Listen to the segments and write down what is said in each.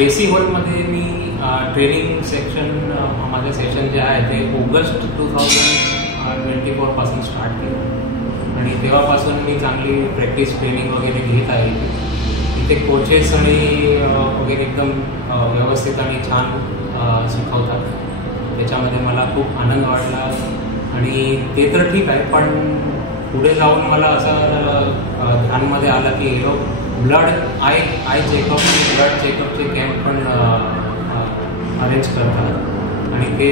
रेसी हॉलमध्ये मी training section माझं सेशन जे आहे ते ऑगस्ट 2024 पासून स्टार्ट केलं आणि तेव्हापासून मी चांगली प्रॅक्टिस ट्रेनिंग वगैरे घेत आहे. इथे कोचेस आणि वगैरे एकदम व्यवस्थित आणि छान शिकवतात. त्याच्यामध्ये मला खूप आनंद वाटला आणि ते तर ठीक आहे, पण पुढे जाऊन मला असं ध्यानमध्ये आलं की हे लोक ब्लड आय चेकअप आणि ब्लड चेकअपचे कॅम्प पण अरेंज करतात आणि ते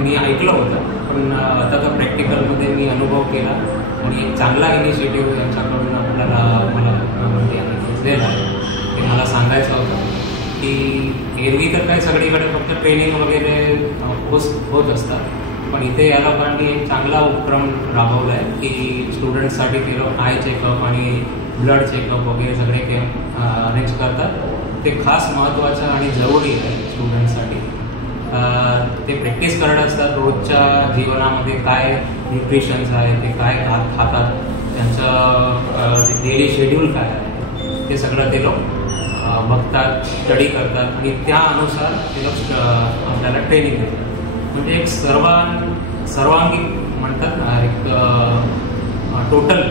मी ऐकलं होतं, पण आता तर प्रॅक्टिकलमध्ये मी अनुभव केला आणि एक चांगला इनिशिएटिव्ह यांच्याकडून मला दिसलेला आहे. ते मला सांगायचं होतं की एरवी तर काय सगळीकडे फक्त ट्रेनिंग वगैरे होत असतात, पण इथे या लोकांनी एक चांगला उपक्रम राबवला आहे की स्टुडंट्ससाठी ते लोक आय चेकअप आणि ब्लड चेकअप वगैरे सगळे कॅम्प अरेंज करतात. ते खास महत्त्वाचं आणि जरुरी आहे स्टुडंट्ससाठी. ते प्रॅक्टिस करत असतात रोजच्या जीवनामध्ये काय न्यूट्रिशन्स आहे, ते काय खातात, त्यांचं डेली शेड्यूल काय आहे ते सगळं ते लोक बघतात, स्टडी करतात आणि त्यानुसार ते लोक आपल्याला ट्रेनिंग देतात. म्हणजे एक सर्वांगीण म्हणतात ना, एक टोटल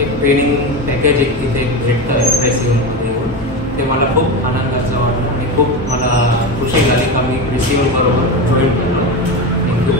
एक ट्रेनिंग पॅकेज एक तिथे भेटतं आहे प्रेसिवलमध्ये येऊन. ते मला खूप आनंदाचं वाटलं आणि खूप मला खुशी झाली का मी प्रेसिवल बरोबर जॉईन केलं. थँक्यू.